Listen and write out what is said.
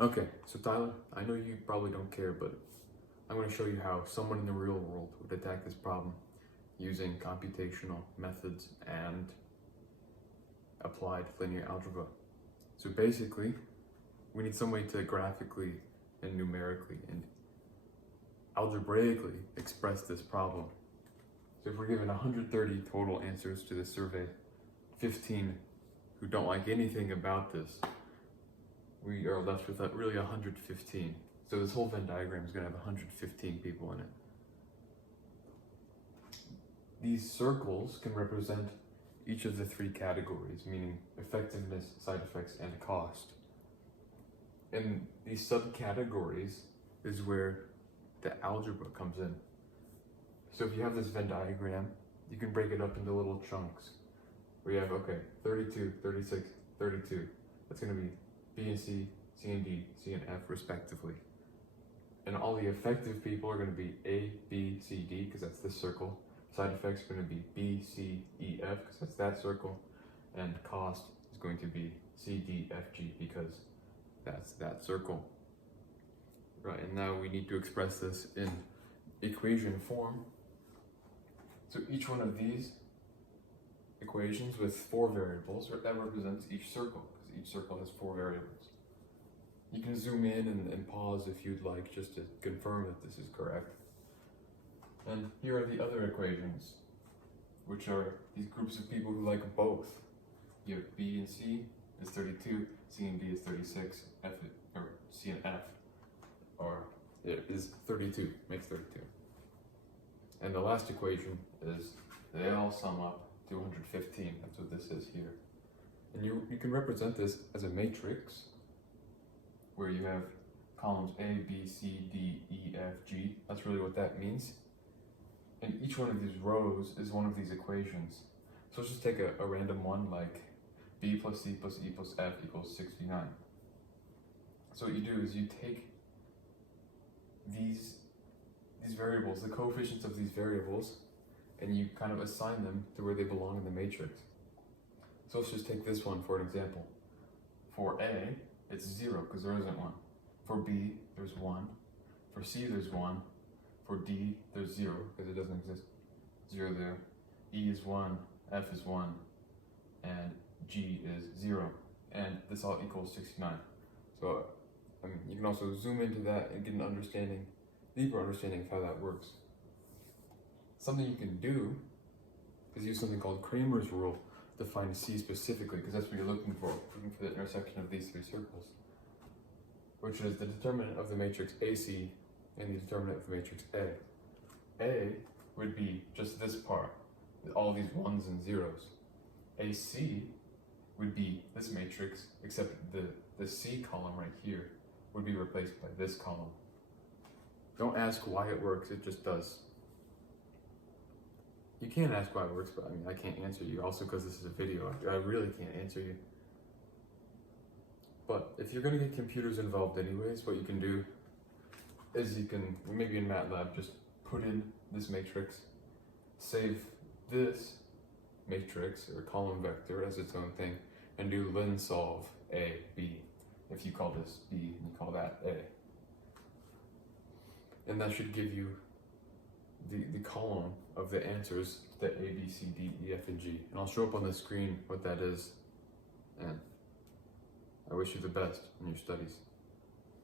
Okay, so Tyler, I know you probably don't care, but I'm going to show you how someone in the real world would attack this problem using computational methods and applied linear algebra. So basically, we need some way to graphically and numerically and algebraically express this problem. So if we're given 130 total answers to this survey, 15 who don't like anything about this, we are left with really 115. So this whole Venn diagram is going to have 115 people in it. These circles can represent each of the three categories, meaning effectiveness, side effects, and cost. And these subcategories is where the algebra comes in. So if you have this Venn diagram, you can break it up into little chunks. Where you have, 32, 36, 32. That's going to be B and C, C and D, C and F respectively. And all the effective people are going to be A, B, C, D, because that's this circle. Side effects are going to be B, C, E, F, because that's that circle. And cost is going to be C, D, F, G, because that's that circle. Right, and now we need to express this in equation form. So each one of these equations with 4 variables, that represents each circle, because each circle has 4 variables. You can zoom in and pause if you'd like, just to confirm that this is correct. And here are the other equations, which are these groups of people who like both. You have B and C is 32, C and D is 36, or C and F is 32, makes 32. And the last equation is they all sum up to 115. That's what this is here. And you can represent this as a matrix where you have columns A, B, C, D, E, F, G. That's really what that means. And each one of these rows is one of these equations. So let's just take a random one like B plus C plus E plus F equals 69. So what you do is you take these variables, the coefficients of these variables, and you kind of assign them to where they belong in the matrix. So let's just take this one for an example. For A, it's 0 because there isn't one. For B, there's 1. For C, there's 1. For D, there's 0 because it doesn't exist. 0 there. E is 1, F is 1, and G is 0. And this all equals 69. So you can also zoom into that and get an deeper understanding of how that works. Something you can do is use something called Cramer's rule to find C specifically, because that's what you're looking for the intersection of these 3 circles, which is the determinant of the matrix AC and the determinant of the matrix A. A would be just this part, with all these 1s and 0s. AC would be this matrix, except the C column right here would be replaced by this column. Don't ask why it works, it just does. You can ask why it works, but I can't answer you, also because this is a video. I really can't answer you. But if you're going to get computers involved anyways, what you can do is you can, maybe in MATLAB, just put in this matrix, save this matrix or column vector as its own thing, and do lin solve A, B. If you call this B and you call that A. And that should give you the column of the answers, the A, B, C, D, E, F, and G. And I'll show up on the screen what that is. And I wish you the best in your studies.